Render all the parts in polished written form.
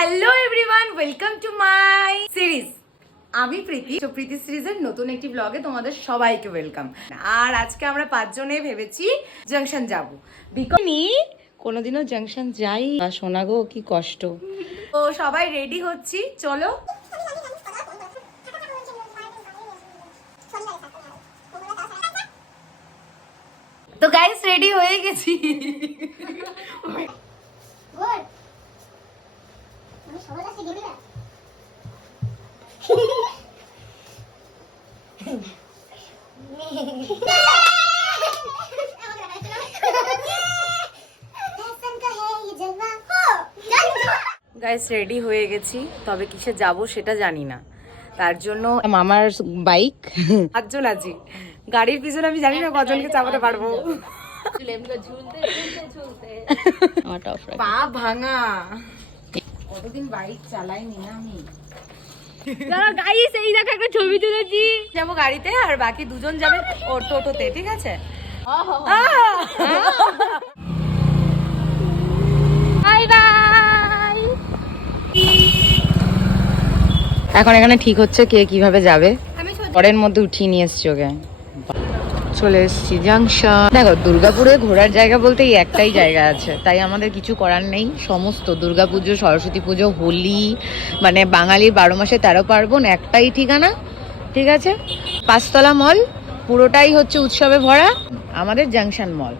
Hello everyone, welcome to my series. আমি প্রীতি। তো প্রীতি সিরিজের নতুন একটি ব্লগে তোমাদের সবাইকে ওয়েলকাম। আর আজকে আমরা 5 জনে ভেবেছি জাংশন যাব। বিকজ কোনোদিনও জাংশন যাই না। শোনা গো, কি কষ্ট। তো সবাই রেডি হচ্ছি, চলো। তো গাইস রেডি হয়ে গেছি। গাইস রেডি হয়ে গেছি, তবে কিসে যাব সেটা জানি না। তার জন্য মামার বাইক 5 জন আছি গাড়ির পিছনে। আমি জানি না কজনকে চাপাতে পারবো। পা ভাঙা, কতদিন বাইক চালাইনি না আমি। গাইস এই দেখো একটা ছবি তুলেছি। যাবো গাড়িতে আর বাকি 2 জন যাবে টোটোতে, ঠিক আছে? Bye bye. এখন এখানে ঠিক হচ্ছে কে কিভাবে যাবে। পরের মধ্যে উঠিয়ে নিয়ে এসছি ওকে। চলে এসছি জাংশন। দেখো, দুর্গাপুরে ঘোরার জায়গা বলতে এই একটাই জায়গা আছে, তাই আমাদের কিছু করার নেই। সমস্ত দুর্গাপুজো, সরস্বতী পুজো, হোলি, মানে বাঙালির 12 মাসে 13 পার্বণ, একটাই ঠিকানা, ঠিক আছে? 5 তলা মল, পুরোটাই হচ্ছে উৎসবে ভরা, আমাদের জাংশন মল।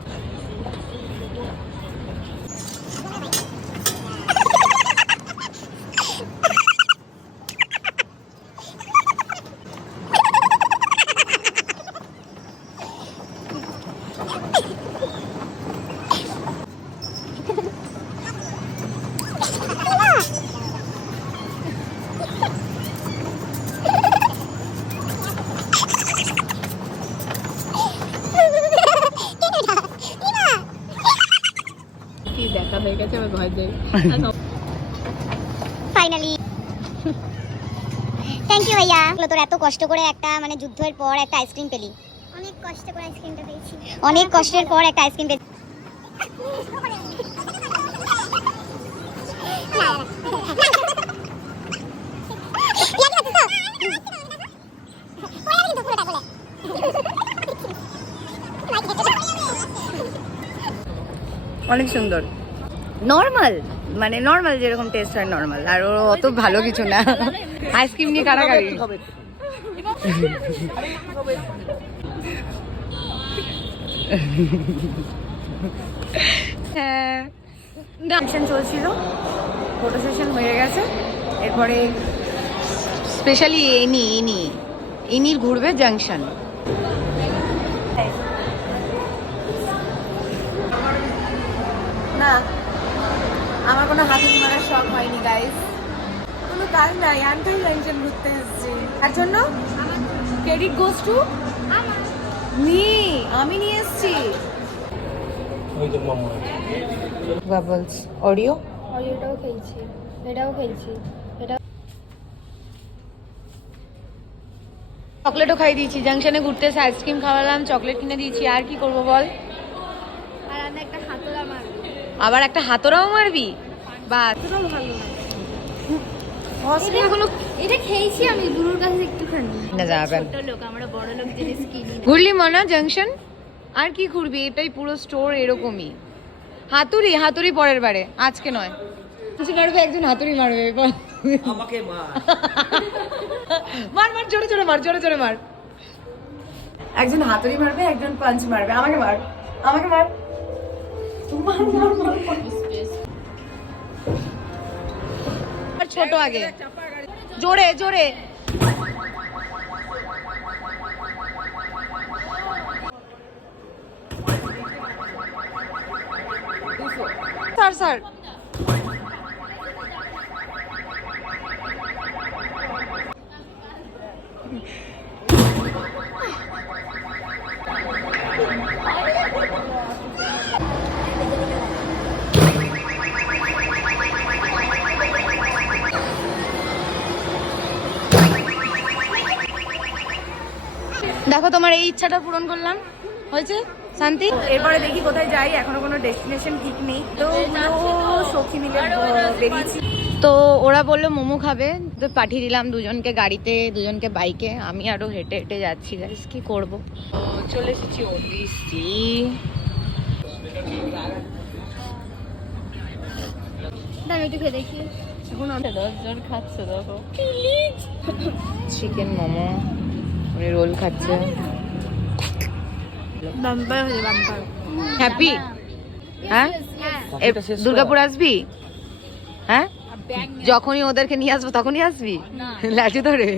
দেখা হয়ে গেছে, আমার ভয় দেয়। ফাইনালি থ্যাংক ইউ ভাইয়া। তোর এত কষ্ট করে একটা মানে যুদ্ধের পর একটা আইসক্রিম পেলি। অনেক কষ্ট করে আইসক্রিমটা পেয়েছি, অনেক কষ্টের পর একটা আইসক্রিম পেয়েছি। অনেক সুন্দর, নর্মাল, মানে নর্মাল যেরকম টেস্ট হয় নর্মাল, আর ও অত ভালো কিছু না। আইসক্রিম নিয়ে কারাকারি। হ্যাঁ, সেশন চলছিল, ফটো সেশন হয়ে গেছে। এরপরে স্পেশালি ইনির ঘুরবে জাংশন। না, আমার কোনো হাতি মারার শখ হয়নি গাইস, কোনো কাজ নাই। আমি জাংশন ঘুরতে এসেছি, তার জন্য ক্রেডিট গোজ টু আমি নিয়ে এসেছি। বাবলস অডিও, অডিওটাও খেলছি, এটাও খেলছি, এটা চকলেটও খাই দিয়েছি। জাংশনে ঘুরতে এসে আইসক্রিম খাওয়ালাম, চকলেট কিনে দিয়েছি। আর কি করবো বল? আর আমি একটা হাতড়া মারবো। আবার একটা হাতড়াও মারবি? বা এতটাও ভালো না। এটা খেয়েছি আমি গুরুর কাছে একটুখানি। না যাবেন, ছোট লোক, আমরা বড় লোক জিনিস কিনি। ঘুরলি মনা জাংশন, আর কি ঘুরবি? এটাই পুরো স্টোর এরকমই। হাতুড়ি পরের বারে, আজকে নয়। কিছু মারবে, একজন হাতুড়ি মারবে। আমাকে মার জোরে জোরে মার। একজন হাতুড়ি মারবে, একজন পাঞ্চ মারবে। আমাকে মার। ছোট আগে, জোরে স্যার দেখো, তোমার এই ইচ্ছাটা পূরণ করলাম, হয়েছে শান্তি। এরপরে দেখি কোথায় যাই, এখনো কোনো ডেস্টিনেশন ঠিক নেই। তো সখী মিলে বেরিয়েছি। তো ওরা বললো মোমো খাবে, তো পাঠিয়ে দিলাম দুজনকে গাড়িতে, দুজনকে বাইকে, আমি আরো হেঁটে হেঁটে যাচ্ছি। গাইস কি করবো, চলে এসেছি ওডিসি। দাম একটু খেয়ে দেখি। এখন 10 জন খাচ্ছে দেখো। চিকেন মোমো, উনি রোল খাচ্ছে। বাম্পার হয়ে বাম্পার। হ্যাপি? হ্যাঁ, দুর্গাপুর আসবি? হ্যাঁ, যখনই ওদেরকে নিয়ে আসবো তখনই আসবি লাঠি ধরে?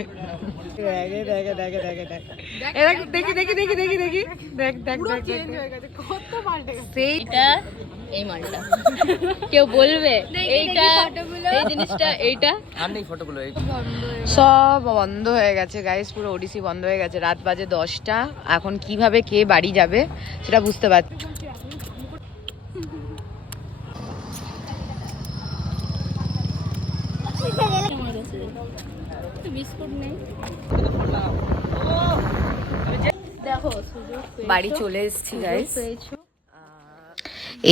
সেইটা এই মালটা কেউ বলবে এইটা এই জিনিসটা এইটা আর নেই ফটোগুলো। সব বন্ধ হয়ে গেছে গাইস, পুরো ওডিসি বন্ধ হয়ে গেছে। রাত বাজে 10টা। এখন কিভাবে কে বাড়ি যাবে সেটা বুঝতে পারছি। বিস্কুট নেই দেখো বাড়ি চলে এসেছি গাইস। পেয়েছো।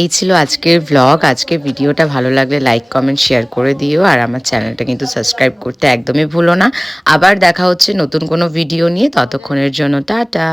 এই ছিল আজকের ব্লগ। আজকের ভিডিওটা ভালো লাগলে লাইক কমেন্ট শেয়ার করে দিও, আর আমার চ্যানেলটা কিন্তু সাবস্ক্রাইব করতে একদমই ভুলো না। আবার দেখা হচ্ছে নতুন কোনো ভিডিও নিয়ে, ততক্ষণের জন্য টাটা।